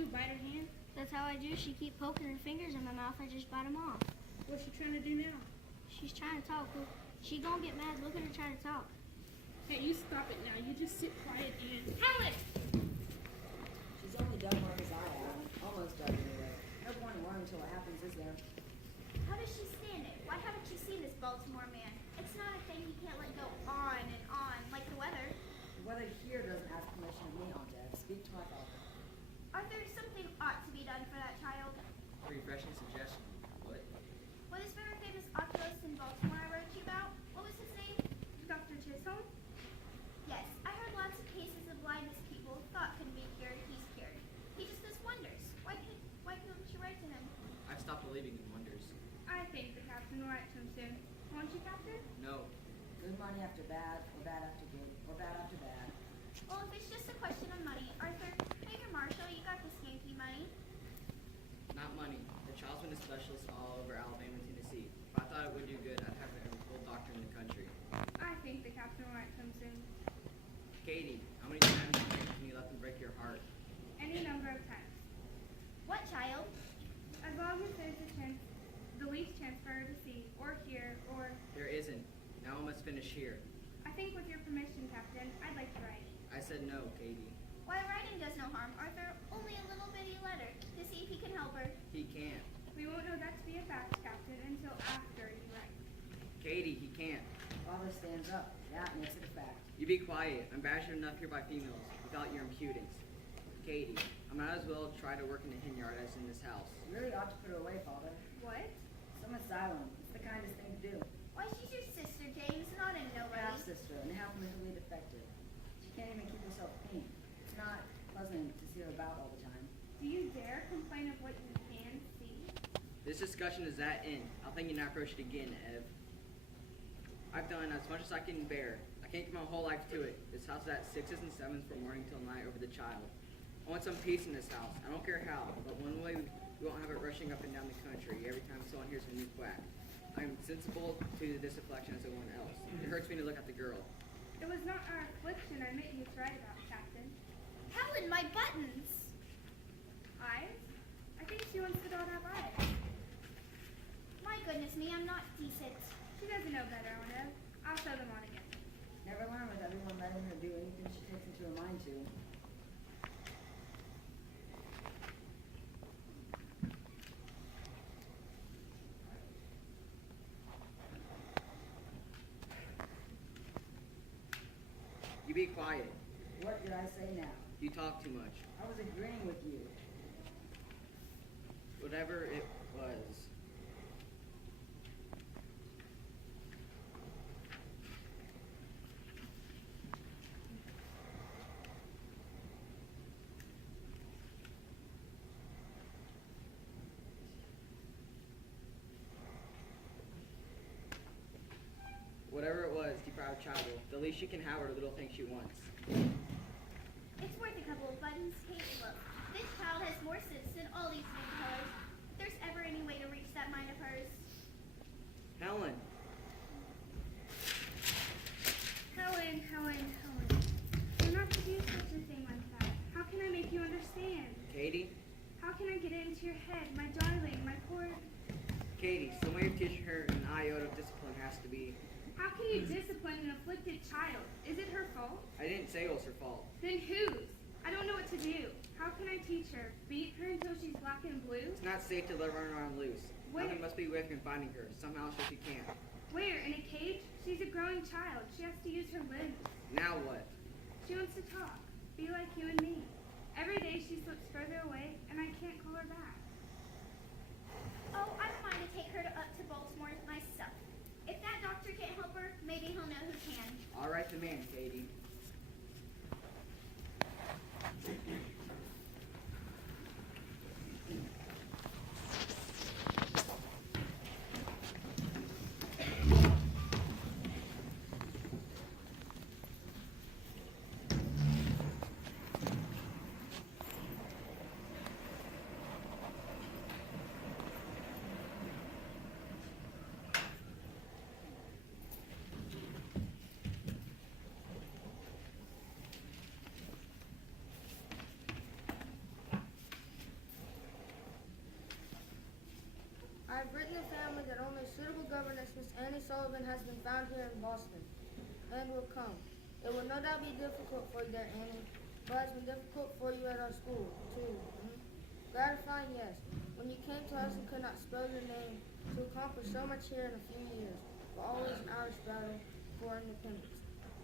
do? Bite her hand? That's how I do. She keep poking her fingers in my mouth. I just bite them off. What's she trying to do now? She's trying to talk. She gonna get mad. Look at her trying to talk. Hey, you stop it now. You just sit quiet and... Helen! She's only done work as I have. Almost done anyway. No point in worrying until it happens, is there? How does she stand it? Why haven't you seen this Baltimore man? It's not a thing he can't let go on and on, like the weather. The weather here doesn't ask permission of me, Aunt Deb. Speak to my father. Arthur, something ought to be done for that child. Refreshing suggestion. What? What is very famous oculist in Baltimore I wrote you about? What was his name? Dr. Chisholm? Yes, I heard lots of cases of blindness people thought couldn't be cured. He's cured. He just does wonders. Why couldn't you write to him? I've stopped believing in wonders. I think the captain will write to him soon. Won't you, Captain? No. Good money after bad, or bad after good, or bad after bad. Well, if it's just a question of money, Arthur, Major Marshall, you got this Yankee money. Not money. The child's been a specialist all over Alabama and Tennessee. If I thought it would do good, I'd have every full doctor in the country. I think the captain will write to him soon. Katie, how many times can you let them break your heart? Any number of times. What child? As long as there's a chance, the least chance for her to see, or hear, or... There isn't. Now I must finish here. I think with your permission, Captain, I'd like to write. I said no, Katie. Why, writing does no harm, Arthur. Only a little bitty letter to see if he can help her. He can't. We won't know that to be a fact, Captain, until after you write. Katie, he can't. Father stands up. That makes it a fact. You be quiet. I'm badgered enough here by females without your impudence. Katie, I might as well try to work in the hen yard as in this house. You really ought to put her away, Father. What? Some asylum. It's the kindest thing to do. Why, she's your sister, James, not a nobody. Half-sister and half mentally defective. She can't even keep herself clean. It's not pleasant to see her about all the time. Do you dare complain of what you can see? This discussion is at end. I'll think you not approach it again, Ev. I've done as much as I can bear. I can't give my whole life to it. This house is at 6s and 7s from morning till night over the child. I want some peace in this house. I don't care how, but one way we won't have it rushing up and down the country every time someone hears a new quack. I am sensible to this affliction as everyone else. It hurts me to look at the girl. It was not our affliction I meant you to write about, Captain. Helen, my buttons! Eyes? I think she wants the doll to have eyes. My goodness me, I'm not decent. She doesn't know better, Ona. I'll sew them on again. Never learn with everyone letting her do anything she takes into her mind to. You be quiet. What did I say now? You talk too much. I was agreeing with you. Whatever it was. Whatever it was, deprived child, the least she can have are the little things she wants. It's worth a couple of buttons. Kate, look. This child has more sense than all these big colors. If there's ever any way to reach that mind of hers. Helen, Helen. You're not to do such a thing like that. How can I make you understand? Katie, How can I get it into your head, my darling, my poor... Katie, some way of teaching her an iota of discipline has to be. How can you discipline an afflicted child? Is it her fault? I didn't say it was her fault. Then whose? I don't know what to do. How can I teach her? Beat her until she's black and blue? It's not safe to let her run around loose. Wait. Nothing must be with her in finding her. Somehow she can. Where? In a cage? She's a growing child. She has to use her limbs. Now what? She wants to talk. Be like you and me. Every day she slips further away, and I can't call her back. Oh, I don't mind to take her up to Baltimore myself. If that doctor can't help her, maybe he'll know who can. All right, the man, Katie. have written the family that only suitable governess, Miss Annie Sullivan, has been found here in Boston, and will come. It will no doubt be difficult for you there, Annie, but it has been difficult for you at our school, too. Gratifying, yes. When you came to us and could not spell your name, to accomplish so much here in a few years, but always an Irish battle for independence.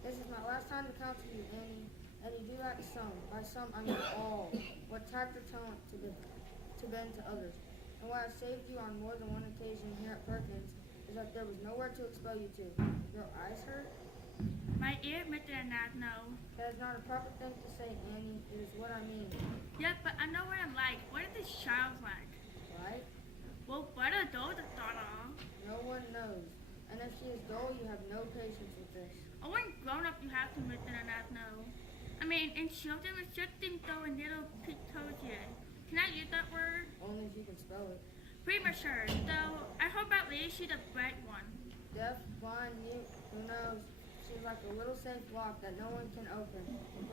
This is my last time to counsel you, Annie, and you do like some, by some I mean all, what tact or talent to bend to others. And what has saved you on more than one occasion here at Perkins is that there was nowhere to expel you to. Your eyes hurt? My ear did not know. That is not a proper thing to say, Annie. It is what I mean. Yeah, but I know what I'm like. What is this child like? Right? Well, what a doll the daughter. No one knows. And if she is dull, you have no patience with this. Oh, when grown up, you have to did not know. I mean, in children, it's just them throwing little pictures. Can I use that word? Only if you can spell it. Premature. Though I hope at least she's a bright one. Deaf, blind, mute, who knows? She's like a little safe lock that no one can open.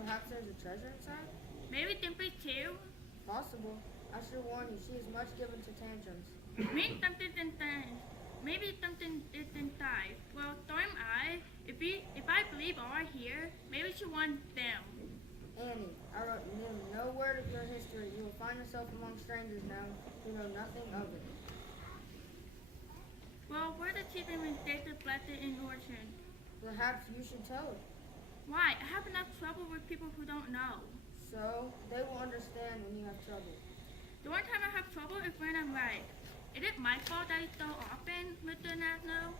Perhaps there's a treasure inside? Maybe Dimply too. Possible. I should warn you, she is much given to tantrums. Maybe something in things. Maybe something is inside. Well, so am I. If I believe all are here, maybe she wants them. Annie, I wrote no word of your history. You will find yourself among strangers now who know nothing of it. Well, where did she even take the blessed in origin? Perhaps you should tell it. Why? I have enough trouble with people who don't know. So, they will understand when you have trouble. The one time I have trouble is when I'm right. Is it my fault that it's so often, Mr. Nasno?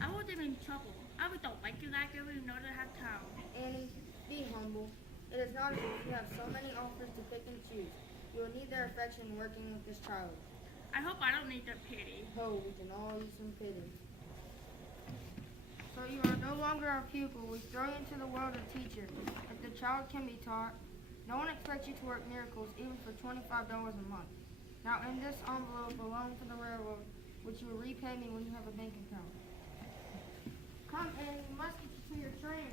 I was in trouble. I was don't like you like you know that I have time. Annie, be humble. It is not as if you have so many offers to pick and choose. You will need their affection working with this child. I hope I don't need their pity. Oh, we can all use some pity. So you are no longer our pupil. We throw you into the world of teacher. If the child can be taught, no one expects you to work miracles even for $25 a month. Now in this envelope, a loan for the railroad, which you will repay me when you have a bank account. Come, Annie, you must get you to your train.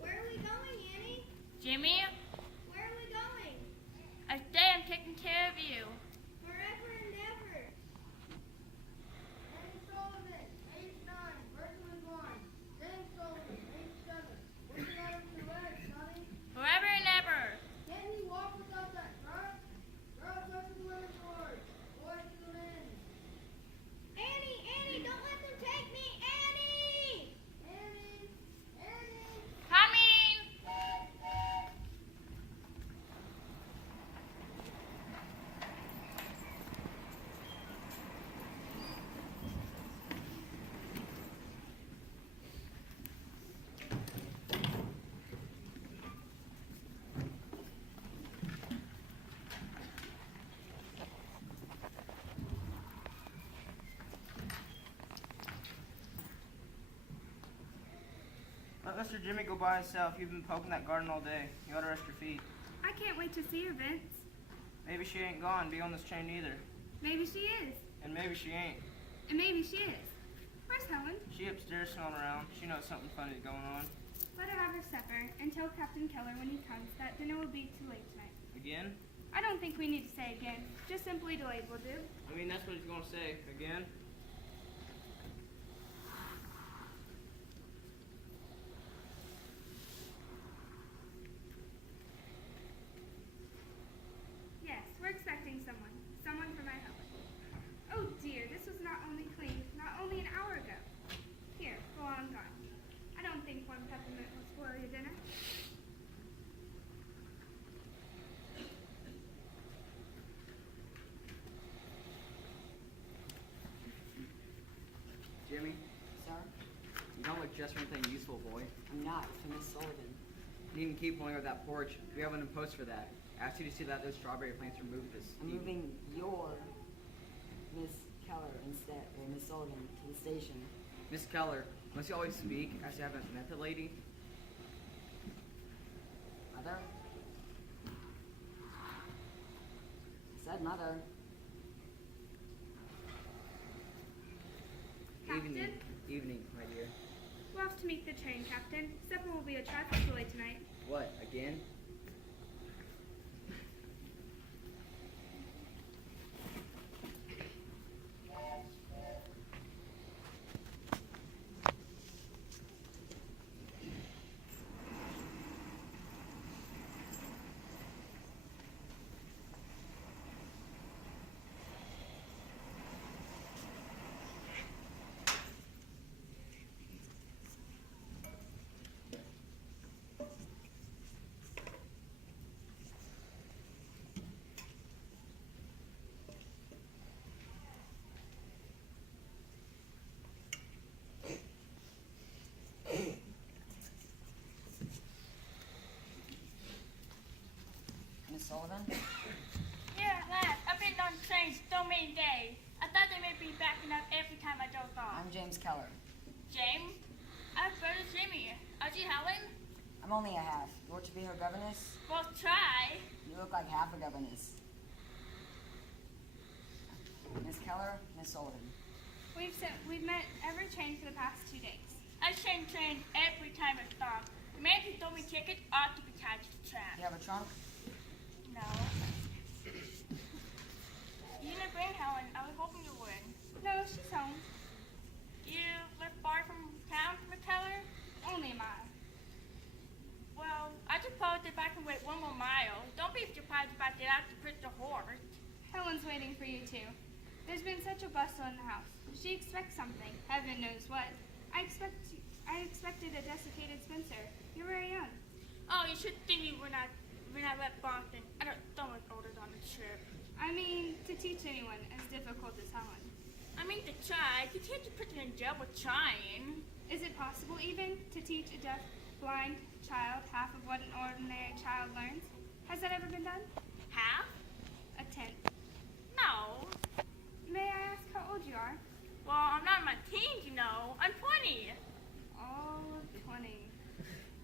Where are we going, Annie? Jimmy, Where are we going? I say I'm taking care of you. Forever and ever. Annie Sullivan, age 9, virtually blind. James Sullivan, age 7. What's the matter with your legs, sonny? Forever and ever. Can't he walk without that crutch? Girls go to the women's ward. Boys to the men. Annie, don't let them take me, Annie! Annie! Annie! Coming. Let Mr. Jimmy go by himself. You've been poking that garden all day. You ought to rest your feet. I can't wait to see her, Vince. Maybe she ain't gone. Be on this chain either. Maybe she is. And maybe she ain't. And maybe she is. Where's Helen? She upstairs smelling around. She knows something funny's going on. Let her have her supper and tell Captain Keller when he comes that dinner will be too late tonight. Again? I don't think we need to say again. Just simply delayed will do. I mean, that's what he's going to say. Again? Yes, we're expecting someone. Someone for my Helen. Oh dear, this was not only cleaned, not only an hour ago. Here, go on, gone. I don't think one peppermint will spoil your dinner. Jimmy, Sir, you don't look just for anything useful, boy. I'm not. For Miss Sullivan. You needn't keep pulling over that porch. We have an post for that. I asked you to see that those strawberry plants are moved this I'm evening. moving your Miss Keller instead, or Miss Sullivan, to the station. Miss Keller, must you always speak as you haven't met the lady? Mother? I said mother. Captain? Evening, my dear. We're off to meet the train, Captain. Supper will be a trifle too late tonight. What, again? Sullivan? Yeah, lad, I've been on trains so many days. I thought they may be backing up every time I drove off. I'm James Keller. James? I've brother Jimmy. Are you Helen? I'm only a half. You want to be her governess? Well, try. You look like half a governess. Miss Keller, Miss Sullivan. We've met every train for the past 2 days. I change trains every time I stop. The man who sold me tickets ought to be tied to the track. You have a trunk? No. You didn't bring Helen. I was hoping you would. No, she's home. You live far from town, Miss Keller? Only a mile. Well, I suppose if I can wait 1 more mile, don't be surprised if I get out to put the horse. Helen's waiting for you too. There's been such a bustle in the house. She expects something. Heaven knows what. I expected a desiccated Spencer. You're very young. Oh, you should see me when I left Boston. I don't so much older on the trip. I mean, to teach anyone as difficult as Helen. I mean to try. You can't just put them in jail with trying. Is it possible even to teach a deaf, blind child half of what an ordinary child learns? Has that ever been done? Half? A tenth. No. May I ask how old you are? Well, I'm not in my teens, you know. I'm 20. Oh, 20.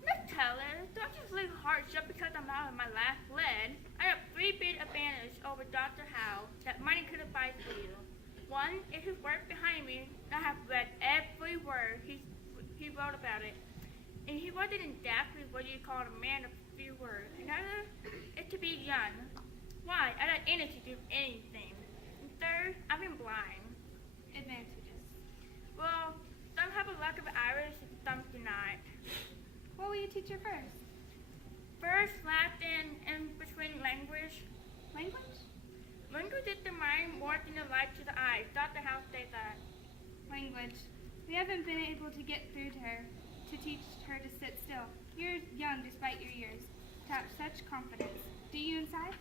Miss Keller, don't you feel hard just because I'm out of my last lead? I have 3 big advantages over Dr. Howe that money couldn't buy for you. One is his work behind me, and I have read every word he wrote about it. And he wasn't exactly what you call a man of few words. Another is to be young. Why? I got energy to do anything. And third, I've been blind. Advantages. Well, some have a lack of iris and some do not. What will you teach her first? First, Latin and between language. Language? Language is the mind more than the light to the eyes. Dr. House says that. Language. We haven't been able to get through to her, to teach her to sit still. You're young despite your years. To have such confidence. Do you inside?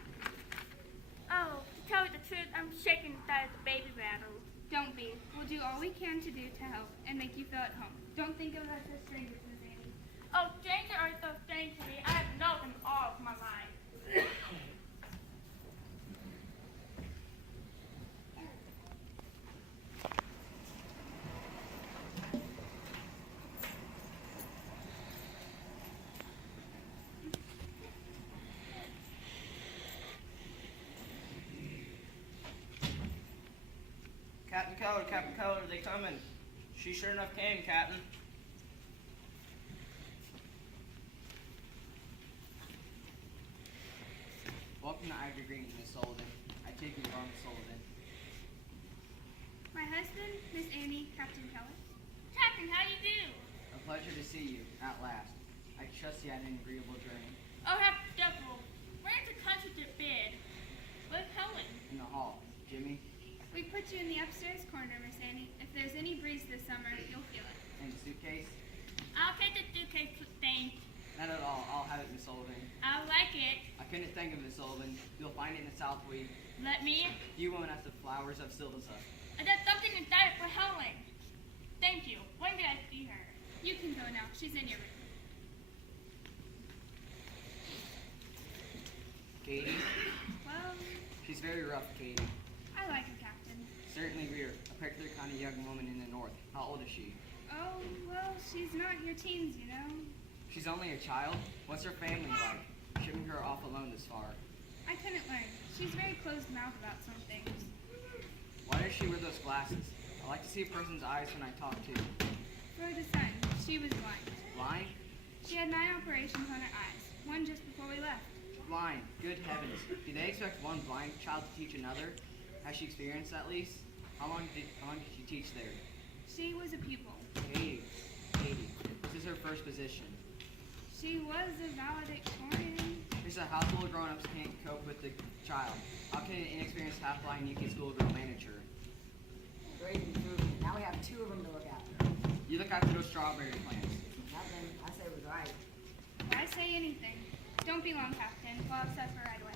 Oh, to tell you the truth, I'm shaking inside the baby rattle. Don't be. We'll do all we can to do to help and make you feel at home. Don't think of us as strangers, Miss Annie. Oh, strangers are so strange to me. I have known them all of my life. Captain Keller, they coming. She sure enough came, Captain. Welcome to Ivy Green, Miss Sullivan. I take you wrong, Sullivan. My husband, Miss Annie, Captain Keller. Captain, how you do? A pleasure to see you, at last. I trust you had an agreeable journey. Oh, have double. Where's the country to bed? Where's Helen? In the hall. Jimmy, We put you in the upstairs corner, Miss Annie. If there's any breeze this summer, you'll feel it. and suitcase? I'll take the suitcase thing. Not at all. I'll have it, Miss Sullivan. I like it. I couldn't think of Miss Sullivan. You'll find it in the South Wing. Let me. You won't have the flowers of Silvasa. I got something inside it for Helen. Thank you. When did I see her? You can go now. She's in your room. Katie? Well, She's very rough, Katie. I like her, Captain. Certainly weird. A particular kind of young woman in the North. How old is she? Oh, well, she's not your teens, you know. She's only a child? What's her family like? Shipping her off alone this far. I couldn't learn. She's very closed-mouthed about some things. Why does she wear those glasses? I like to see a person's eyes when I talk to. For the sun, she was blind. Blind? She had 9 operations on her eyes, one just before we left. Blind. Good heavens. Do they expect one blind child to teach another? Has she experienced at least? How long did she teach there? She was a pupil. Katie. This is her first position. She was a valedictorian. Here's a house full of grown-ups can't cope with the child. How can an inexperienced half-blind UK schoolgirl manage her? Great improvement. Now we have 2 of them to look after. You look after those strawberry plants. Captain, I say it was right. Why say anything? Don't be long, Captain. We'll have supper right away.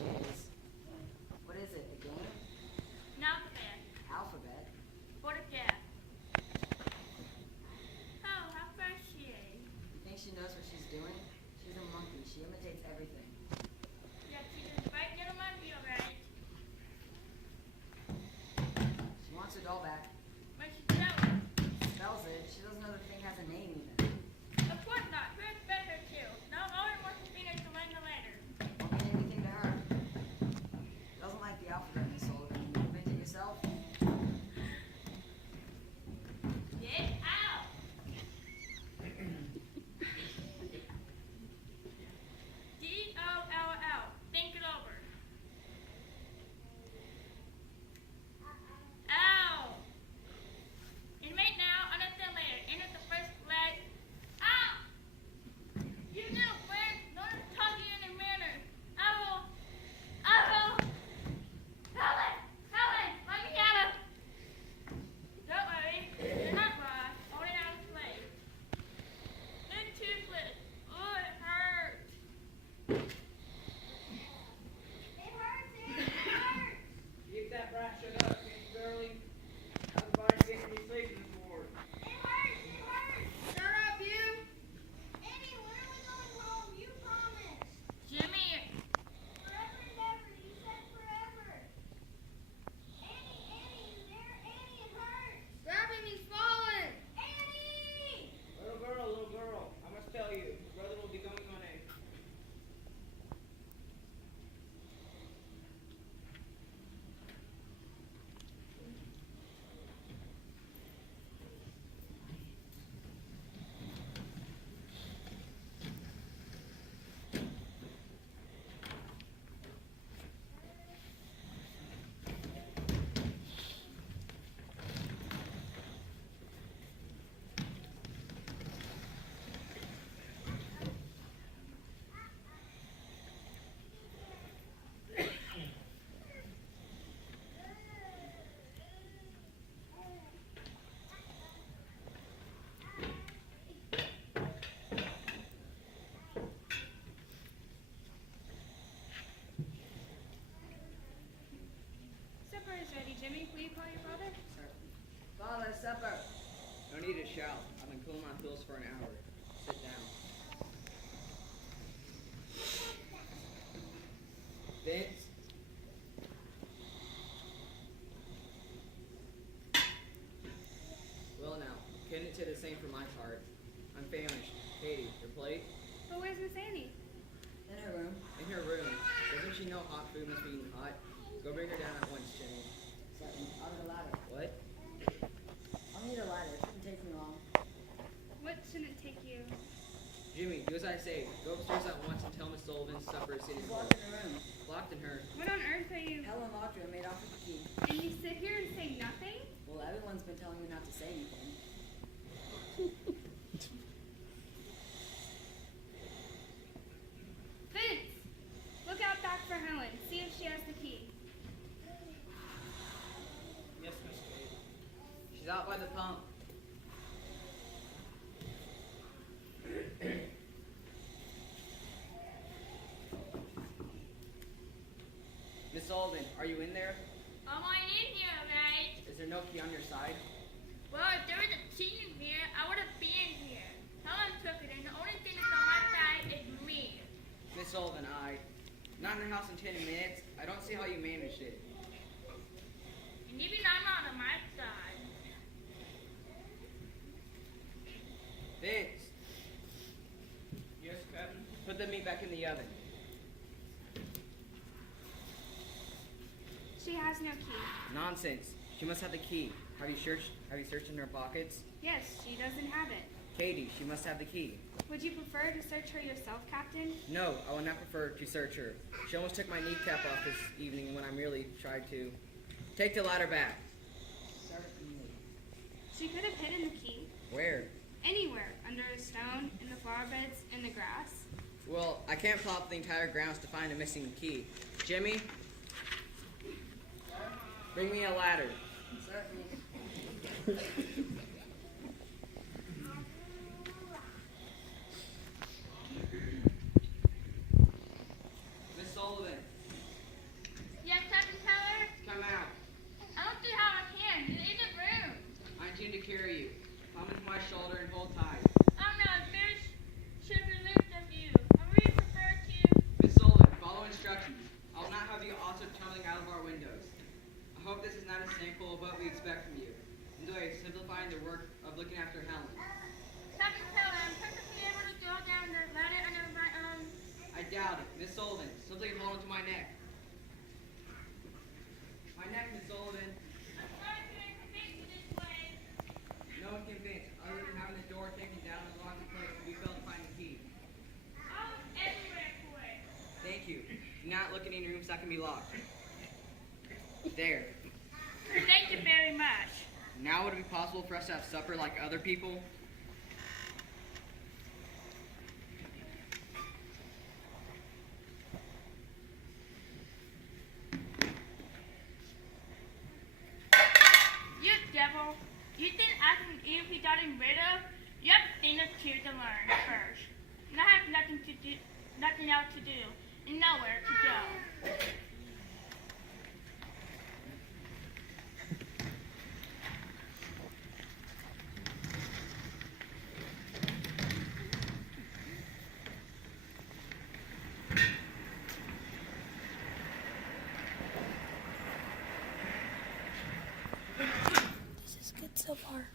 she is. What is it, a game? Now the bed. Alphabet? For the deaf. Oh, how fresh she is. You think she knows what she's doing? She's a monkey. She imitates everything. Yeah, she's a bright little monkey, all right. She wants her doll back. But she knows. Spells it. She doesn't know the thing has a name even. Of course not. Her better too. Now all I want to finish to learn the letter. Won't mean anything to her. Doesn't like the alphabet, Miss Sullivan. You invent it yourself? Get out. DOLL. Think it over. Ow. And right now, understand later. Enter the first letter. Ow. You know, friend, no one's talking in a manner. Owl. Helen, let me at him. Don't worry, you're not lost. Only out of place. Then toothless. Oh, it hurts. It hurts, it hurts. Keep that brat shut up, Miss Gurley. Everybody's getting me sleeping this morning. It hurts, it hurts. Shut up, you! Annie, when are we going home? You promised. Jimmy, Forever and ever. You said forever. Annie, there, Annie, it hurts. Grab him, he's falling! Annie! Little girl, I must tell you, your brother will be going on a... Supper is ready, Jimmy. Will you call your father? Certainly. Father, supper. No need to shout. I've been cooling my heels for an hour. Sit down. Vince? Well now, couldn't say the same for my part. I'm famished. Katie, your plate? But where's Miss Annie? In her room. In her room. Doesn't she know hot food must be eaten hot? Go bring her down at once, Jimmy. Certainly. I'll get a ladder. What? I'll need a ladder. It shouldn't take me long. What shouldn't take you? Jimmy, do as I say. Go upstairs at once and tell Miss Sullivan's supper is sitting She's for locked in her room. Locked in her. What on earth are you? Helen locked her and made off with the key. And you sit here and say nothing? Well, everyone's been telling me not to say anything. Vince! Look out back for Helen. See if she has the key. Yes, Miss Kate. She's out by the pump. Miss Sullivan, are you in there? am I in here, right? Is there no key on your side? Well, if there was a key in here, I would have been here. Helen took it, and the only thing that's on my side is me. Miss Sullivan, not in the house in 10 minutes. I don't see how you managed it. And even I'm not on my side. Vince, Yes, Captain? put the meat back in the oven. She has no key. Nonsense. She must have the key. Have you searched in her pockets? Yes, she doesn't have it. Katie, she must have the key. Would you prefer to search her yourself, Captain? No, I would not prefer to search her. She almost took my kneecap off this evening when I merely tried to. Take the ladder back. Certainly. She could have hidden the key. Where? Anywhere. Under a stone, in the flower beds, in the grass. Well, I can't plop the entire grounds to find a missing key. Jimmy? Bring me a ladder. Certainly. Miss Sullivan, we expect from you. Enjoy simplifying the work of looking after Helen. Captain Keller, I'm perfectly able to go down the ladder under my I doubt it. Miss Sullivan, simply hold onto my neck. My neck, Miss Sullivan. I'm sorry to inconvenience you this way. No one convinced, other than having the door taken down and locked in place to be failed to find the key. I was everywhere for it. Thank you. Do not look in any rooms that can be locked. There. Thank you very much. Now would it be possible for us to have supper like other people? You devil. You think I can easily gotten rid of? You have things here to learn first. And I have nothing else to do, and nowhere to go. This is good so far.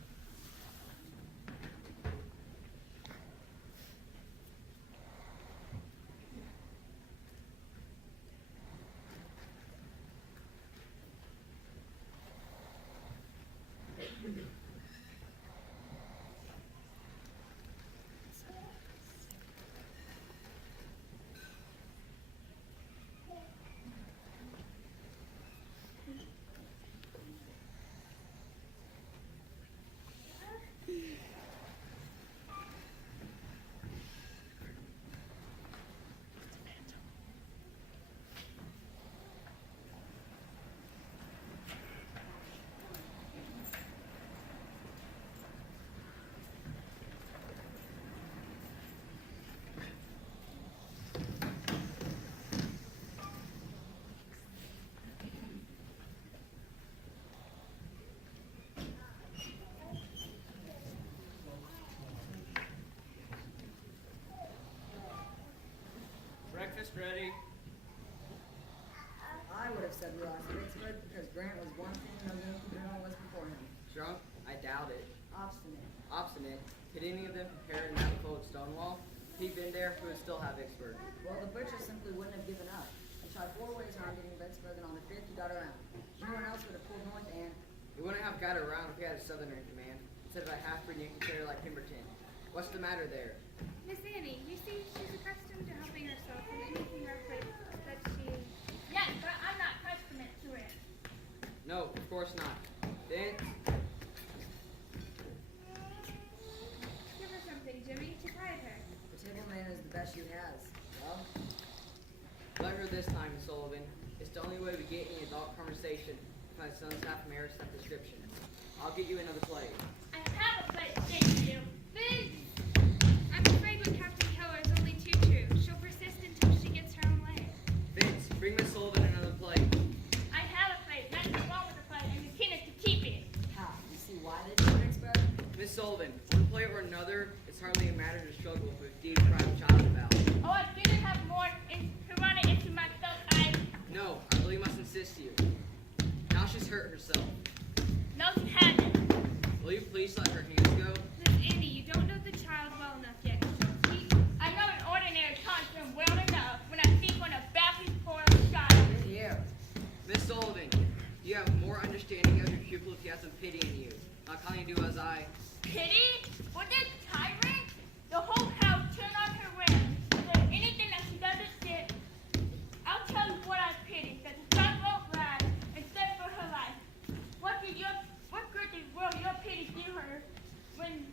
Breakfast ready. I would have said we lost Vicksburg because Grant was one thing no Yankee general was before him. Drunk? I doubt it. Obstinate. Obstinate? Could any of them compare to Navajo at Stonewall? If he'd been there, we would still have Vicksburg. Well, the butcher simply wouldn't have given up. He tried 4 ways around getting Vicksburg, and on the 5th, he got around. Everyone else would have pulled north, and We wouldn't have got around if we had a Southerner in command, instead of a half-breed Yankee carrier like Pemberton. What's the matter there? Miss Annie, you see, she's accustomed to helping herself in anything rough that she... Yes, but I'm not accustomed to it. No, of course not. Then, Give her something, Jimmy, to quiet her. the table man is the best she has. Well, let her this time, Miss Sullivan. It's the only way we get any adult conversation if my son's half merits that description. I'll get you another plate. I have a plate, thank you. Vince! I'm afraid what Captain Keller is only too true. She'll persist until she gets her own way. Vince, bring Miss Sullivan another plate. I have a plate. Nothing wrong with the plate, and you can to keep it. how? You see why they did Vicksburg? Miss Sullivan, one plate or another, it's hardly a matter to struggle with a deprived child about. Oh, I didn't have more to run it into myself. No, I really must insist to you. Now she's hurt herself. No, she hasn't. Will you please let her hands go? Miss Annie, you don't know the child well enough yet. I know an ordinary constant well enough when I speak on a badly spoiled child. In here. Miss Sullivan, you have more understanding of your pupil if you have some pity in you. Not calling you do as I. Pity? For this tyrant? The whole house turned on her way. Is there anything that she doesn't get? I'll tell you what I pity, that the sun won't rise except for her life. What good did your pity do her when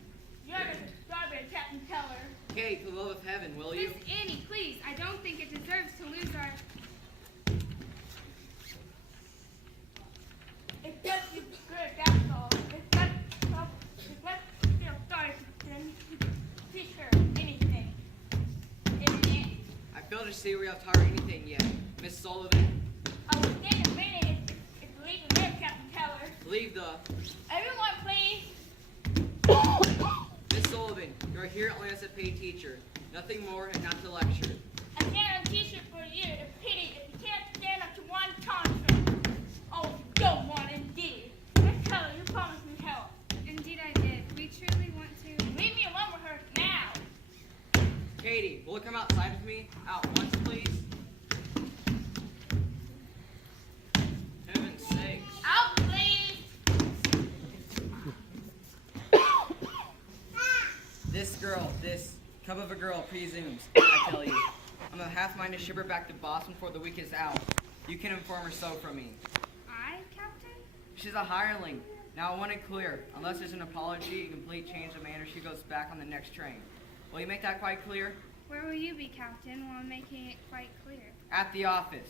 you're the strawberry Captain Keller? Kate, for the love of heaven, will you? Miss Annie, please, I don't think it deserves to lose our... It's just you good, that's all. Let's feel sorry to teach her anything. Isn't it? I fail to see where you have taught her anything yet. Miss Sullivan, I will stand a minute if leaving there, Captain Keller. leave the... Everyone, please. Miss Sullivan, you are here at Lancet paid teacher. Nothing more and not to lecture. I stand on t-shirt for you to pity if you can't stand up to one tantrum. Oh, you don't want indeed. Let's Katie, will you come outside with me? Out once, please. Heaven's sakes. Out, please! This cub of a girl presumes, I tell you. I'm a half mind to ship her back to Boston before the week is out. You can inform her so from me. I, Captain? She's a hireling. Now I want it clear. Unless there's an apology, a complete change of manner, she goes back on the next train. Will you make that quite clear? Where will you be, Captain, while making it quite clear? At the office.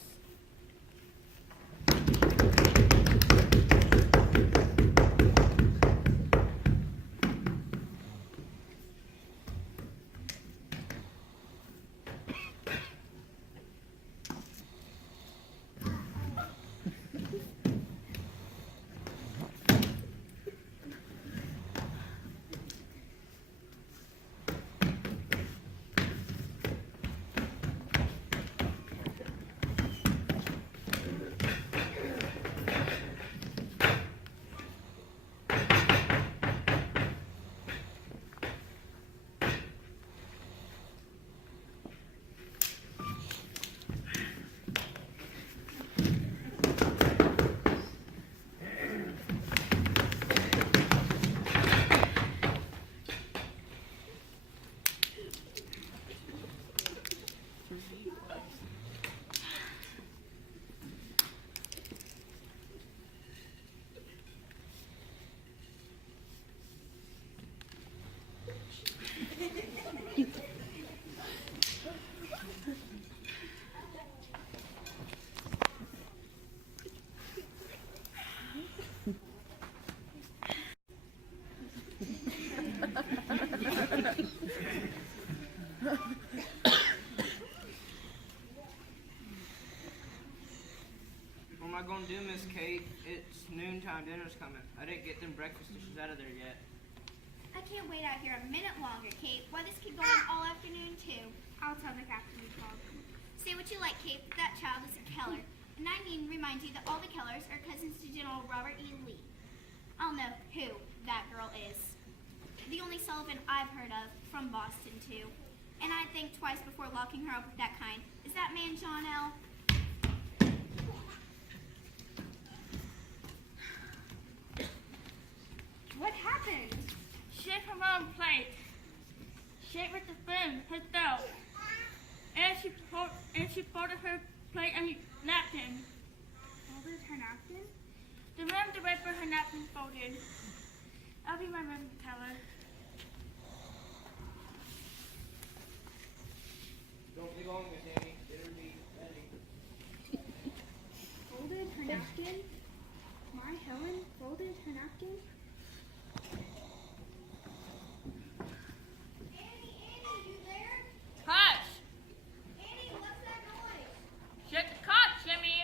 What am I gonna do, Miss Kate? It's noontime, dinner's coming. I didn't get them breakfast dishes out of there yet. I can't wait out here a minute longer, Kate. Why, this could go on all afternoon, too. I'll tell the captain you called. Say what you like, Kate, but that child is a Keller. And I need to remind you that all the Kellers are cousins to General Robert E. Lee. I'll know who that girl is. The only Sullivan I've heard of from Boston, too. And I'd think twice before locking her up with that kind. Is that man John L.? What happened? She ate her own plate. She ate with the spoon herself. And she folded her plate and napkin. Folded her napkin? The room the red for her napkin folded. I'll be my room, Keller. Don't be long, Miss Annie. Dinner be ready. Folded her napkin? My Helen folded her napkin? Annie, you there? Hush! Annie, what's that noise? Shut the cot, Jimmy!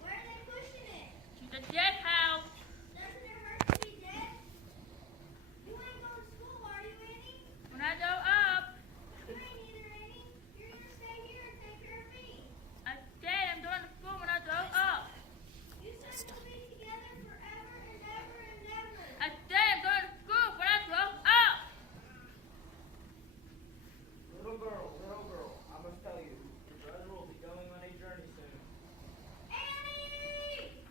Where are they pushing it? To the dead house! Doesn't it hurt to be dead? You ain't going to school, are you, Annie? When I go up, You ain't either, Annie. You're gonna stay here and take care of me. I said I'm going to school when I go up. You said we'll be together forever and ever and ever. I said I'm going to school when I go up. Little girl, I must tell you, your brother will be going on a journey soon. Annie!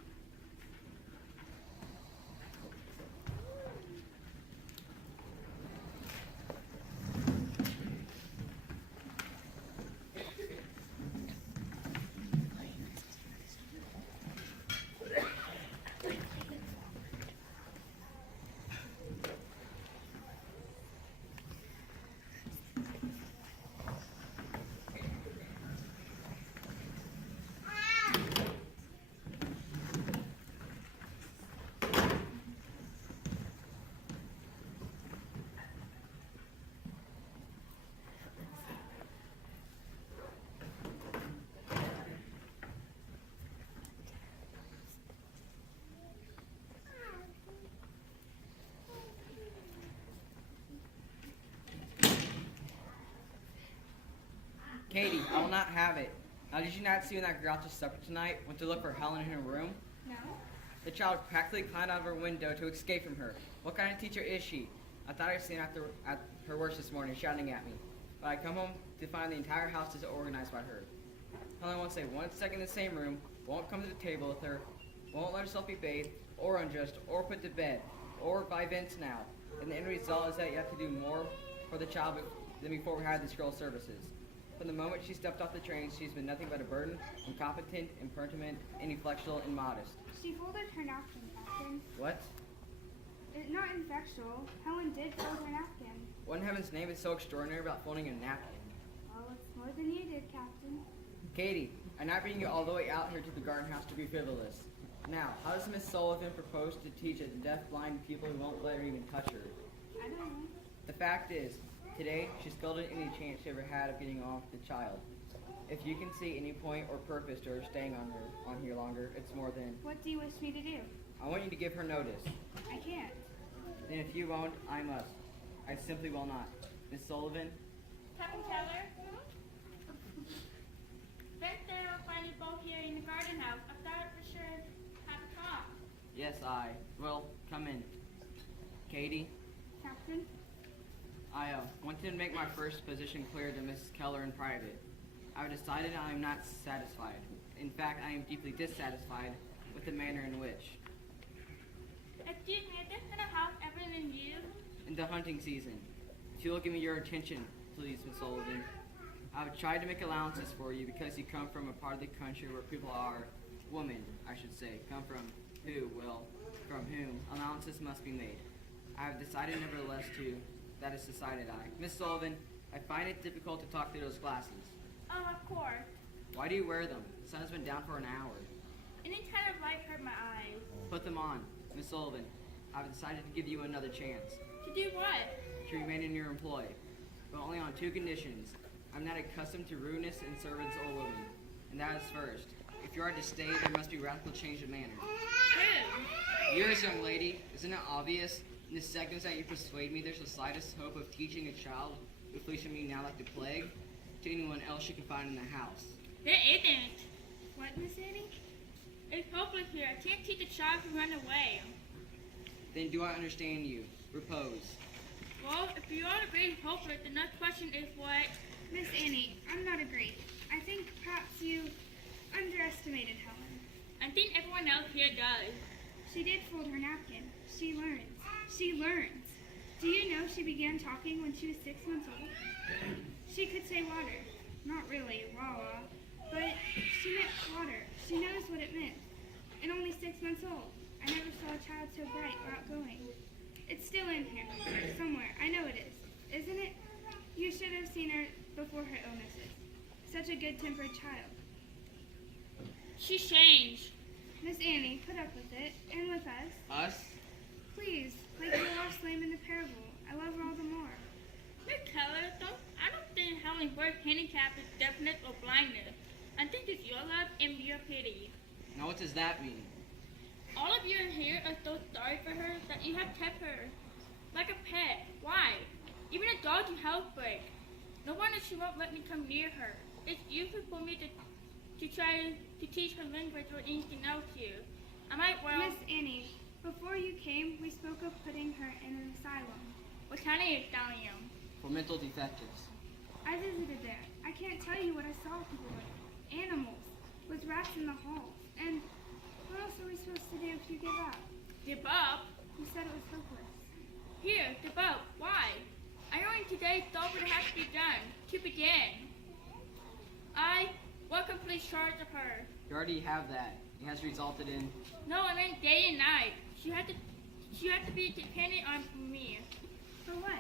Katie, I will not have it. Now, did you not see when that girl after supper tonight went to look for Helen in her room? No. The child practically climbed out of her window to escape from her. What kind of teacher is she? I thought I'd seen her at her worst this morning, shouting at me. But I come home to find the entire house disorganized by her. Helen won't stay 1 second in the same room, won't come to the table with her, won't let herself be bathed, or undressed, or put to bed, or buy Vince now. And the end result is that you have to do more for the child than before we hired these girl services. From the moment she stepped off the train, she's been nothing but a burden, incompetent, impertinent, ineffectual, and modest. She folded her napkin, Captain. What? Not infectual. Helen did fold her napkin. What in heaven's name is so extraordinary about folding a napkin? Well, it's more than you did, Captain. Katie, I'm not bringing you all the way out here to the garden house to be frivolous. Now, how does Miss Sullivan propose to teach a deaf-blind pupil who won't let her even touch her? I don't know. The fact is, today she scolded any chance she ever had of getting off the child. If you can see any point or purpose to her staying on here longer, it's more than. What do you wish me to do? I want you to give her notice. I can't. Then if you won't, I must. I simply will not. Miss Sullivan? Captain Keller? Bet there I'll find you both here in the garden house. I thought for sure have a talk. Yes, well, come in. Katie? Captain? I wanted to make my first position clear to Mrs. Keller in private. I've decided I am not satisfied. In fact, I am deeply dissatisfied with the manner in which. Excuse me, is this in a house ever than you? In the hunting season, if you'll give me your attention, please, Miss Sullivan. I've tried to make allowances for you because you come from a part of the country where people are, women, I should say, come from from whom allowances must be made. I have decided nevertheless that is decided I. Miss Sullivan, I find it difficult to talk through those glasses. Oh, of course. Why do you wear them? The sun's been down for an hour. Any kind of light hurt my eyes. Put them on. Miss Sullivan, I've decided to give you another chance. To do what? To remain in your employ, but only on 2 conditions. I'm not accustomed to rudeness in servants or women, and that is first. If you are to stay, there must be radical change of manner. Who? Yours, young lady. Isn't it obvious? In the seconds that you persuade me there's the slightest hope of teaching a child who flees from me now like the plague to anyone else you can find in the house. There isn't. What, Miss Annie? It's hopeless here. I can't teach a child to run away. Then do I understand you? Repose. Well, if you all agree it's hopeless, the next question is what? Miss Annie, I'm not agreed. I think perhaps you underestimated Helen. I think everyone else here does. She did fold her napkin. She learns. She learns. Do you know she began talking when she was 6 months old? She could say water. Not really, wah-wah. But she meant water. She knows what it meant. And only 6 months old. I never saw a child so bright or outgoing. It's still in here, somewhere. I know it is. Isn't it? You should have seen her before her illnesses. Such a good-tempered child. She's changed. Miss Annie, put up with it. And with us. Us? Please, like the lost lamb in the parable. I love her all the more. Miss Keller, I don't think Helen's birth handicap is deafness or blindness. I think it's your love and your pity. Now what does that mean? All of you here are so sorry for her that you have kept her like a pet. Why? Even a dog can housebreak. No wonder she won't let me come near her. It's useless for me to try to teach her language or anything else here. I might Miss Annie, before you came, we spoke of putting her in an asylum. What kind of asylum? For mental defectives. I visited there. I can't tell you what I saw people with. Animals, with rats in the halls. And what else are we supposed to do if you give up? Give up? You said it was hopeless. Here, give up. Why? I only today thought what has to be done. To begin. What complete charge of her? You already have that. It has resulted in. No, I meant day and night. She had to be dependent on me. For what?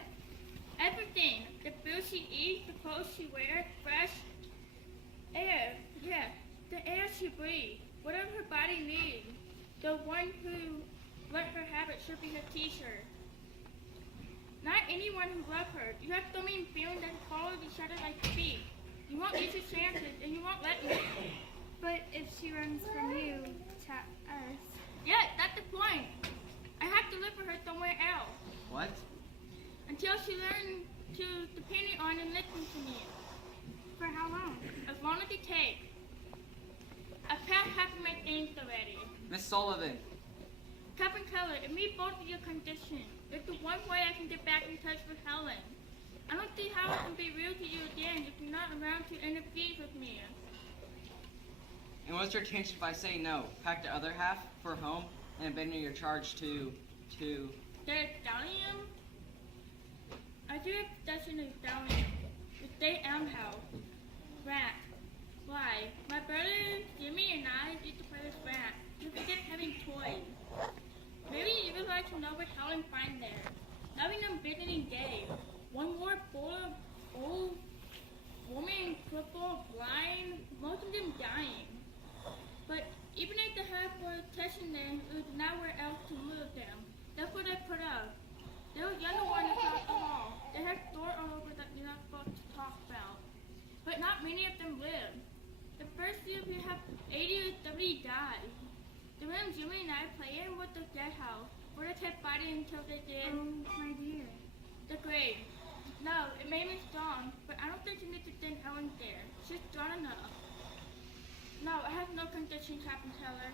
Everything. The food she eats, the clothes she wears, fresh air. Yes, the air she breathes. Whatever her body needs. The one who let her have it should be her teacher. Not anyone who loves her. You have so many feelings that follow each other like feet. You won't use your chances, and you won't let me. But if she runs from you to us. Yeah, that's the point. I have to live for her somewhere else. What? Until she learns to depend on and listen to me. For how long? As long as it takes. I've passed half of my things already. Miss Sullivan. Captain Keller, it meets both of your conditions. It's the one way I can get back in touch with Helen. I don't see how I can be real to you again if you're not around to interfere with me. And what's your intention if I say no? Pack the other half for home and abandon your charge to... The stallion? I do have possession of stallion. The state house. Rat. Why? My brother Jimmy and I used to play with rat. We forget having toys. Maybe you would like to know what Helen find there. Having them visiting day. One more full of old woman, crippled, blind, most of them dying. But even if the half were testing them, there was nowhere else to move them. That's what I put up. There was younger ones across the hall. They had store all over that you're not supposed to talk about. But not many of them lived. The first year we have 80 or 70 died. The room Jimmy and I play in was the dead house, where they kept fighting until they did. Oh, my dear. The grave. No, it made me strong, but I don't think you need to send Helen there. She's strong enough. No, I have no condition, Captain Keller.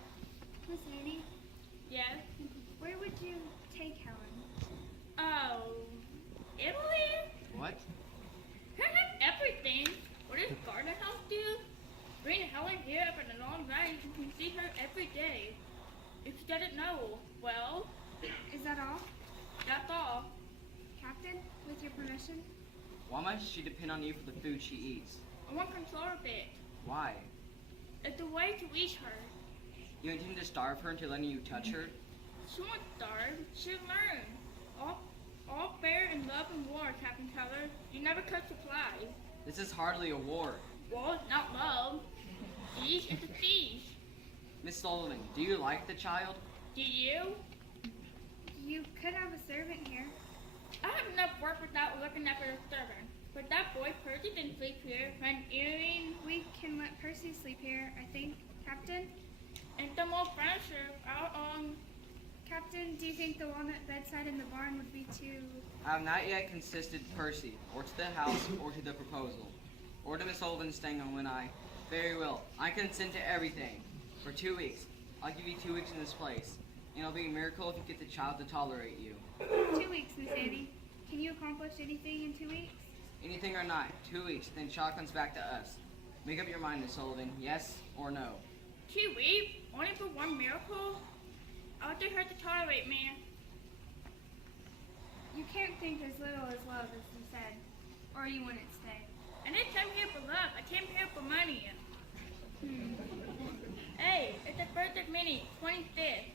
Miss Annie, Yes? where would you take Helen? Oh, Italy? What? Her has everything. What does Garden House do? Bring Helen here for the long ride. You can see her every day. If you didn't know, well, Is that all? that's all. Captain, with your permission? Why must she depend on you for the food she eats? I want control of it. Why? It's a way to reach her. You intend to starve her into letting you touch her? She won't starve. She'll learn. All fair in love and war, Captain Keller. You never cut supplies. This is hardly a war. War is not love. Siege is a siege. Miss Sullivan, do you like the child? Do you? You could have a servant here. I have enough work without looking after a servant. But that boy Percy didn't sleep here. And Erin We can let Percy sleep here, I think. Captain? and some old furniture out on. Captain, do you think the walnut bedside in the barn would be too... I have not yet consisted to Percy, or to the house, or to the proposal, or to Miss Sullivan staying on when I... Very well, I consent to everything. For 2 weeks. I'll give you 2 weeks in this place. And it'll be a miracle if you get the child to tolerate you. 2 weeks, Miss Annie. Can you accomplish anything in 2 weeks? Anything or not, 2 weeks, then child comes back to us. Make up your mind, Miss Sullivan, yes or no. 2 weeks? Only for one miracle? I want her to tolerate me. You can't think as little as love, as you said. Or you wouldn't stay. I didn't come here for love. I came here for money. Hey, it's the birthday mini, 25th.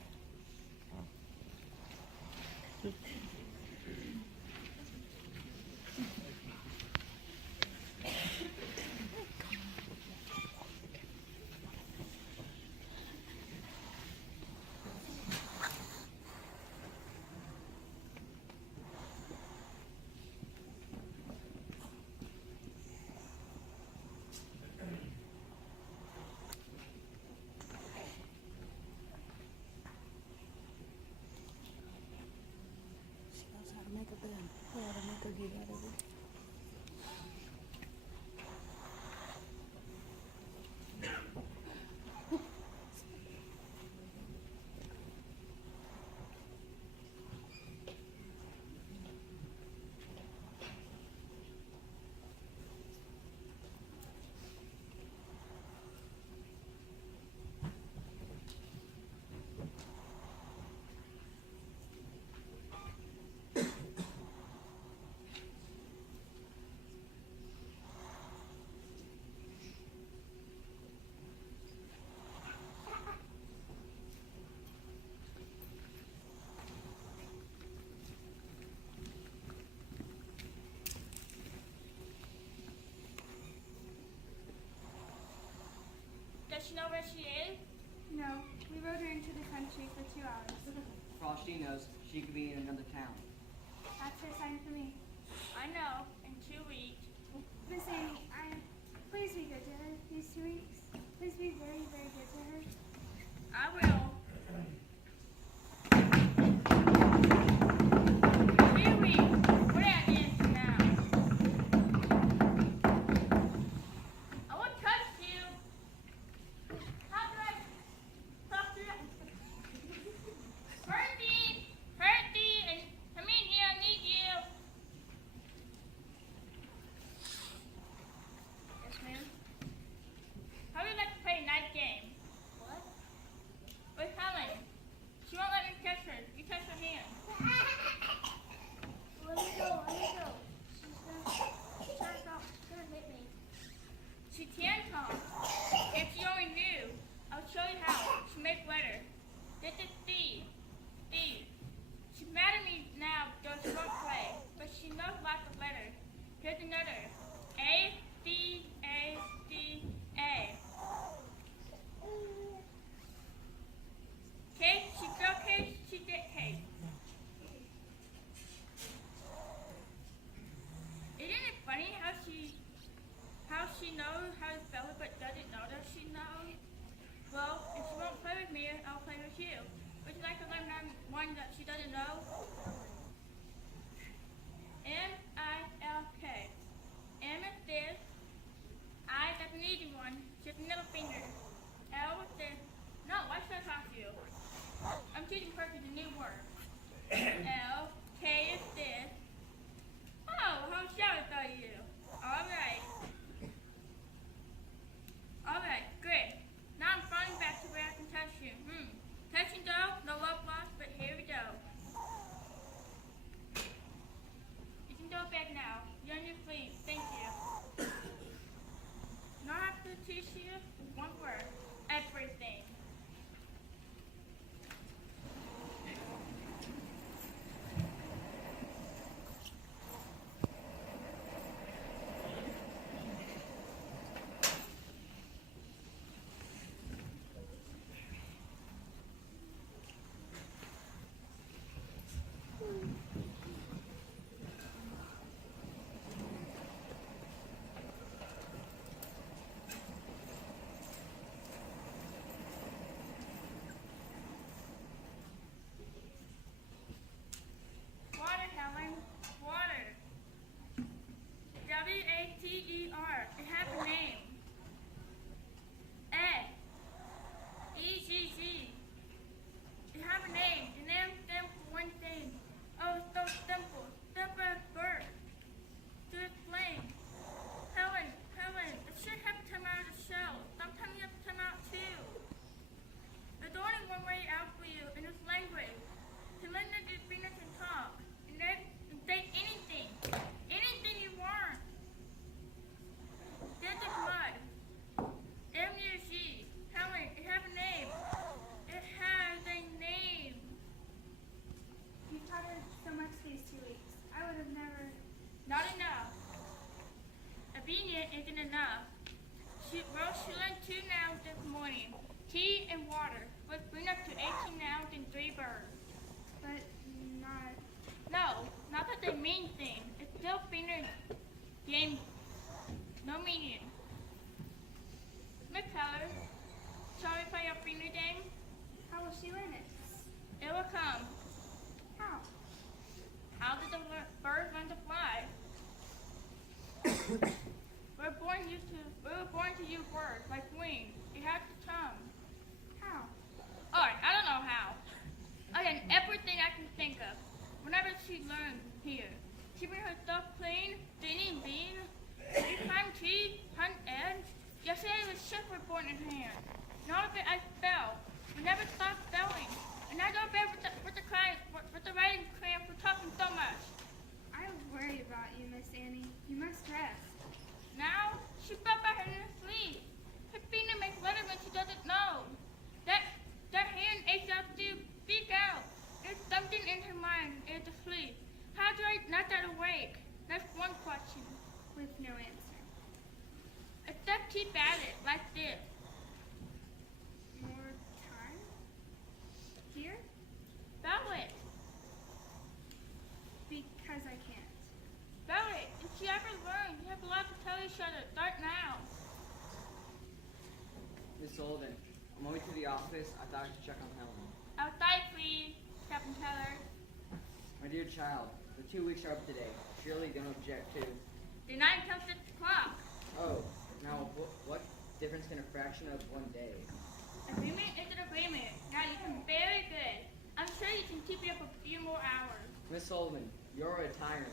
She knows how to make a bed. How to make her get out of it. Does she know where she is? No, we rode her into the country for 2 hours. For all she knows, she could be in another town. That's her sign for me. I know, in 2 weeks. Miss Annie, please be good to her these 2 weeks. Please be very, very good to her. I will. Really? What is now? I won't touch you. How do I talk to you? Percy! Percy! And come in here, I need you. too. Would you like to learn one that she doesn't know? M-I-L-K. M is this. I, that's an easy one. Just a middle finger. L is this. No, why should I talk to you? I'm teaching purpose a new word. L, K is this. Oh, how shallow are you? Alright. Alright, great. Now I'm falling back to where I can touch you. Touching though, no love lost, but here we go. You can go back now. You're on your feet. Thank you. Now I have to teach you one word. Everything. Water, Helen. Water. W-A-T-E-R. It has a name. Egg. E-G-G. It has a name. The name stands for one thing. Oh, it's so simple. Simple as bird. To explain. Helen, it should have come out of the shell. Sometimes you have to come out too. There's only one way out for you in this language. To learn that this Venus can talk. And then say anything. Anything you want. This is mud. M-U-G. Helen, it has a name. It has a name. You taught her so much these 2 weeks. I would have never. Not enough. Obedient isn't enough. She learned 2 nouns this morning. Tea and water. Let's bring up to 18 nouns and 3 verbs. But not. No, not that they mean things. It's still finger game. No meaning. Miss Keller, shall we play a finger game? How will she learn it? It will come. How? How did the bird learn to fly? We were born to use words like wings. It has to come. How? Alright, I don't know how. Again, everything I can think of. Whenever she learned here. Keeping herself clean, cleaning beans, she climbed trees, hunt eggs. Yesterday was shift were born in hand. Not of it I fell. We never stopped spelling. And I go to bed with the writing cramp for talking so much. I worry about you, Miss Annie. You must rest. Now, she felt by her in her sleep. Her finger makes letters when she doesn't know. That hand aches out to speak out. There's something in her mind is asleep. How do I knock that awake? That's one question. With no answer. Except keep at it, like this. More time? Here? Spell it. Because I can't. Spell it. If she ever learns, you have a lot to tell each other. Start now. Miss Sullivan, I'm on my way to the office. I thought I should check on Helen. Outside, please, Captain Keller. My dear child, the 2 weeks are up today. Surely you don't object to. The 9 till 6 o'clock. Oh, now what difference can a fraction of one day? Agreement is an agreement. Now you can very good. I'm sure you can keep it up a few more hours. Miss Sullivan, you're a tyrant.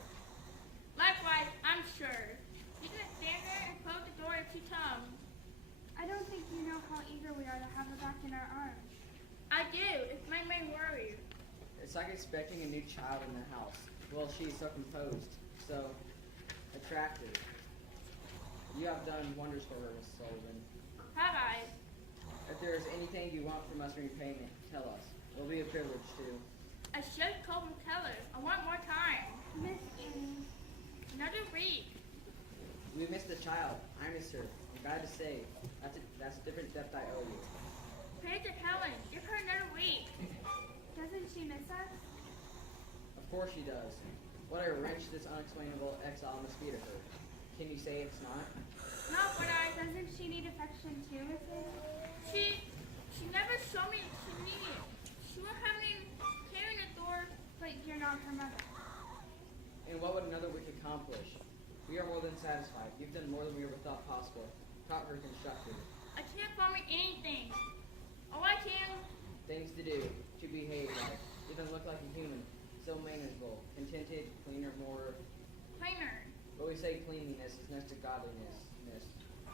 Likewise, I'm sure. You can stand there and close the door if she comes. I don't think you know how eager we are to have her back in our arms. I do. It's my main worry. It's like expecting a new child in the house. Well, she's so composed, so attractive. You have done wonders for her, Miss Sullivan. Have I? If there is anything you want from us in repayment, tell us. It'll be a privilege to. I should call from Keller. I want more time. Miss Annie. Another week. We missed the child. I miss her. I'm glad to say. That's a different debt I owe you. Pray to Helen. Give her another week. Doesn't she miss us? Of course she does. What a wrench this unexplainable exile must be to her. Can you say it's not? Not when Doesn't she need affection too, Miss Annie? She never showed me she needed. She won't have any hair in the door. But you're not her mother. And what would another week accomplish? We are more than satisfied. You've done more than we ever thought possible. Taught her constructive. I can't find me anything. All I can, Things to do, to behave like, even look like a human. So manageable, contented, cleaner, more. cleaner. But we say cleanliness is next to godliness.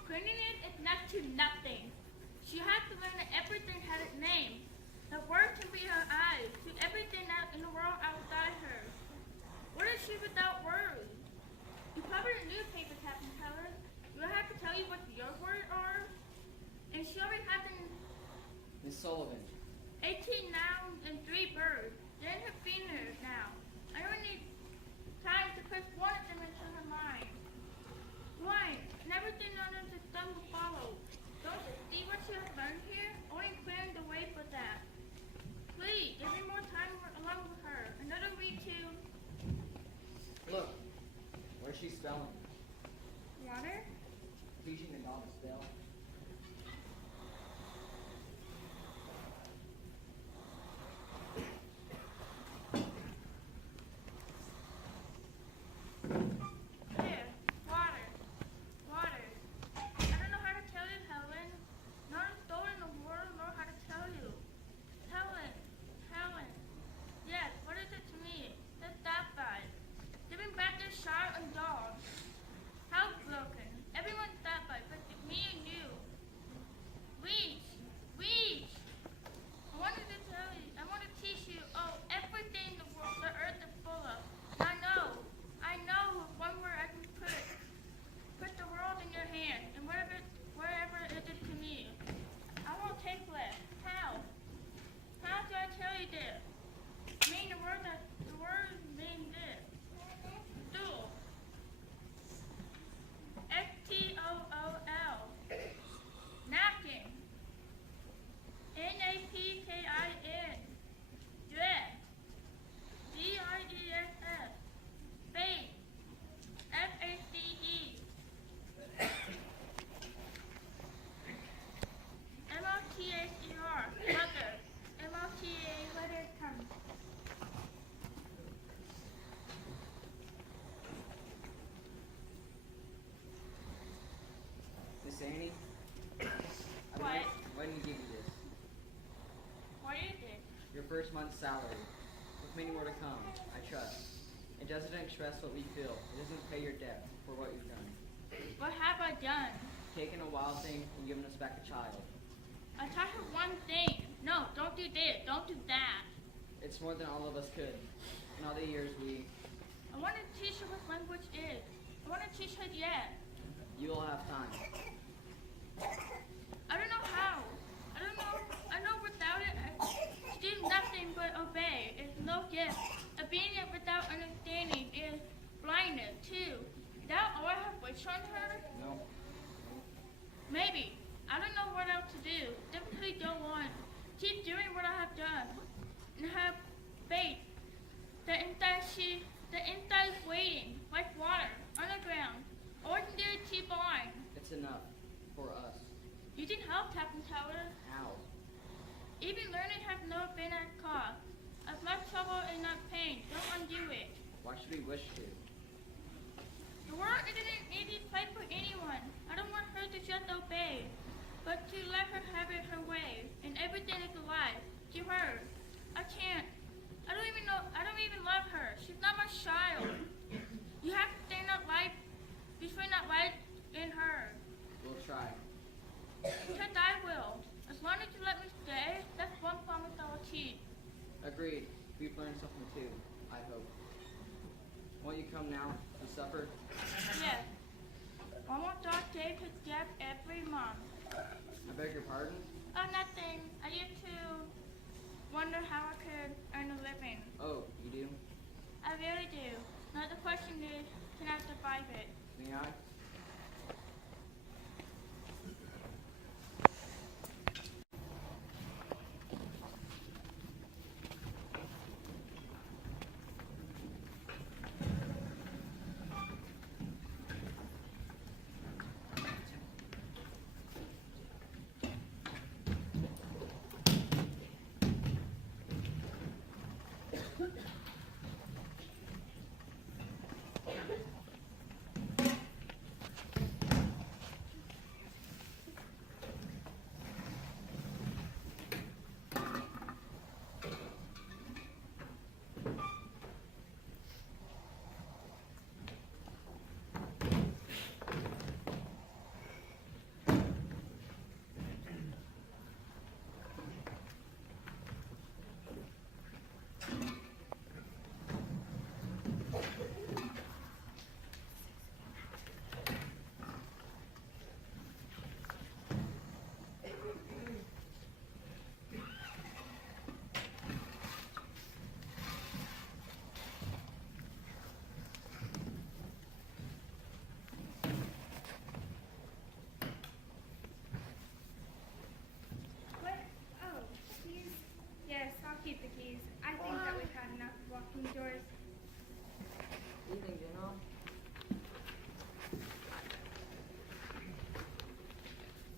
Cleaning it is next to nothing. She has to learn that everything has its name. The word can be her eyes to everything out in the world outside her. What is she without words? You cover the newspaper, Captain Keller. Do I have to tell you what your words are? And she already has Miss Sullivan, 18 nouns and 3 verbs. They're in her fingers now. I only need time to put one of them into her mind. One, and everything under the sun will follow. Don't you see what you have learned here? Only clearing the way for that. Please, give me more time along with her. Another week to... look. Where's she spelling? Water? Teaching the dog to spell. Here, water. Water. I don't know how to tell you, Helen. Not a soul in the world knows how to tell you. Helen. Helen. Yes, what is it to me? That's that bad. Giving back this child and dog. How broken. Everyone's that bad, but me and you. Reach. Reach. I wanted to tell you. I want to teach you. Oh, everything the world, the earth is full of. I know with one word I can put it. Put the world in your hand, and wherever it is to me. I won't take less. How? How do I tell you this? Mean the word mean this. Stool. S-T-O-O-L. Napkin. N-A-P-K-I-N. Dress. D-I-E-S-S. Face. F-A-C-E. M-O-T-H-E-R. Mother. M-O-T-A. Let her come. Miss Annie? What? Why didn't you give you this? What is it? Your first month's salary. With many more to come, I trust. It doesn't express what we feel. It doesn't pay your debt for what you've done. What have I done? Taken a wild thing and given us back a child. I taught her one thing. No, don't do this. Don't do that. It's more than all of us could. In all the years I want to teach her what language is. I want to teach her yet. you will have time. I don't know how. I don't know. I know without it, I do nothing but obey. It's no gift. Obedience without understanding is blindness, too. That all I have wished on her? No. Maybe. I don't know what else to do. Simply go on. Keep doing what I have done. And have faith. The inside is waiting, like water, on the ground. Ordinary keep on. It's enough. For us. You can help, Captain Keller. How? Even learning has no been at cost. As much trouble and not pain. Don't undo it. Why should we wish to? The world isn't an easy place for anyone. I don't want her to just obey, but to let her have it her way, and everything is alive to her. I can't. I don't even love her. She's not my child. You have to stand up right between that light in her. We'll try. Because I will. As long as you let me stay, that's one promise I will keep. Agreed. We've learned something too, I hope. Won't you come now to supper? Yes. Almost Dog Day his death every month. I beg your pardon? Oh, nothing. I used to wonder how I could earn a living. Oh, you do? I really do. Now the question is, can I survive it? May I?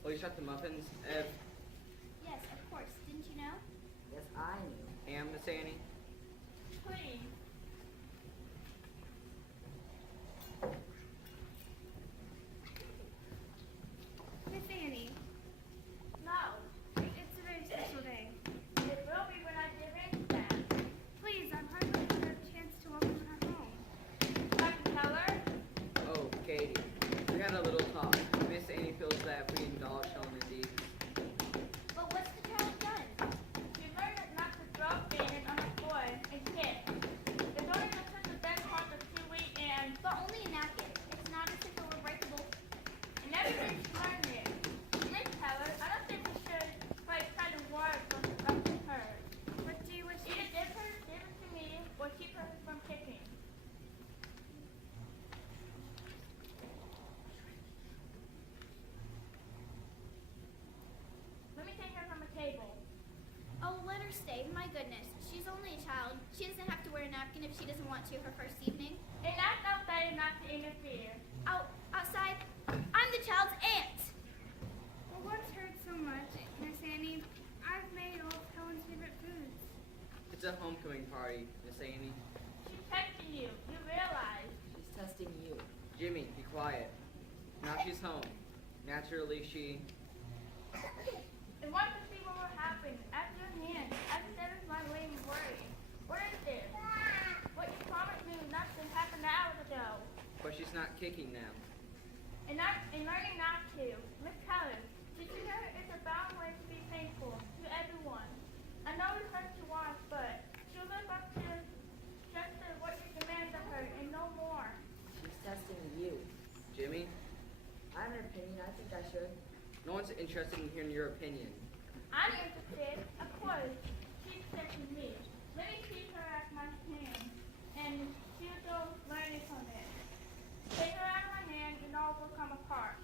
Please shut the muffins. Ev, Yes, of course. Didn't you know? Yes, I knew. Ham, Miss Annie. Please. Miss Annie, No. it's a very special day. It will be when I give in to that. Please, I've hardly had a chance to welcome her home. Dr. Keller? Oh, Katie. We had a little talk. Miss Annie feels that we indulge on the deeds. But what's the child done? You learned not to drop in on the floor and kick. It's only just such a dead part of seaweed and But only a napkin. It's not as if it were breakable. and everything she learned it. Miss Keller, I don't think we should fight kind of water from up to her. What do you wish? Either give it to me, or keep her from kicking. Let me take her from the table. Oh, let her stay. My goodness. She's only a child. She doesn't have to wear a napkin if she doesn't want to her first evening. And that's outside not to interfere. Outside, I'm the child's aunt. Well, what's hurt so much, Miss Annie? I've made all of Helen's favorite foods. It's a homecoming party, Miss Annie. She's texting you. You realize. She's testing you. Jimmy, be quiet. Now she's home. Naturally, she... And want to see what will happen. At your hand. As instead of my lame worry. What is this? What you promised me not to happen hours ago. But she's not kicking now. And learning not to. Miss Keller, teaching her is a bound way to be painful to everyone. I know it hurts to watch, but she'll live up to just what you demand of her and no more. She's testing you. Jimmy, I have an opinion. I think I should. no one's interested in hearing your opinion. I'm interested. Of course, she's testing me. Let me keep her at my hand, and she'll go learning from it. Take her out of my hand, and all will come apart.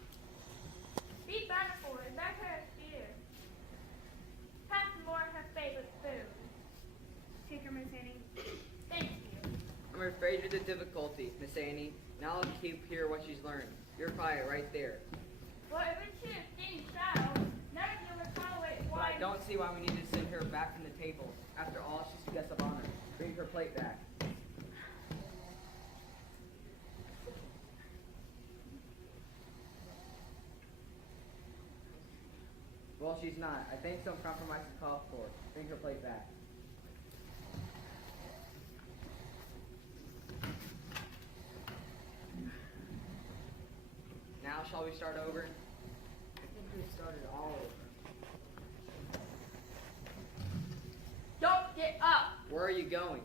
Be bountiful and let her fear. Pass more her favorite food. Take her, Miss Annie. Thank you. I'm afraid of the difficulty, Miss Annie. Now I'll keep hear what she's learned. You're quiet right there. Well, if it's a thin child, none of you will tolerate But why. I don't see why we need to send her back from the table. After all, she's a guest of honor. Bring her plate back. Well, she's not. I think some compromise is called for. Bring her plate back. Now, shall we start over? I think we've started all over. Don't get up. Where are you going?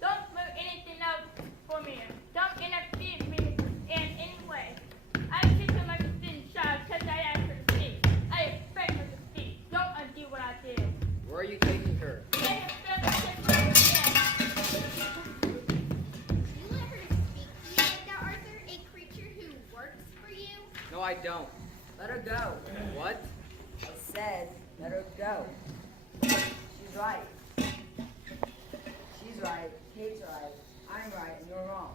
Don't move anything else for me. Don't interfere with me in any way. I treat her like a thin child because I asked her to speak. I expect her to speak. Don't undo what I did. Where are you taking her? Let her feel the again. You let her speak to you like that, Arthur? A creature who works for you? No, I don't. Let her go. What? I said, let her go. She's right. She's right. Kate's right. I'm right, and you're wrong.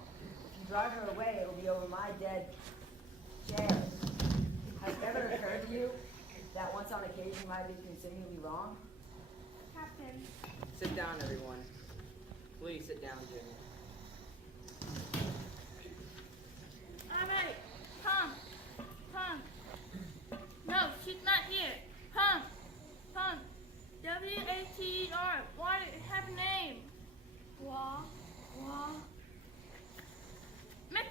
If you drive her away, it'll be over my dead chair. Has it ever occurred to you that once on occasion you might be continually wrong? Captain, Sit down, everyone. Please sit down, Jimmy. All right. Come. Come. No, she's not here. Come. Come. W-A-T-E-R. Why have a name? Wah, wah. Miss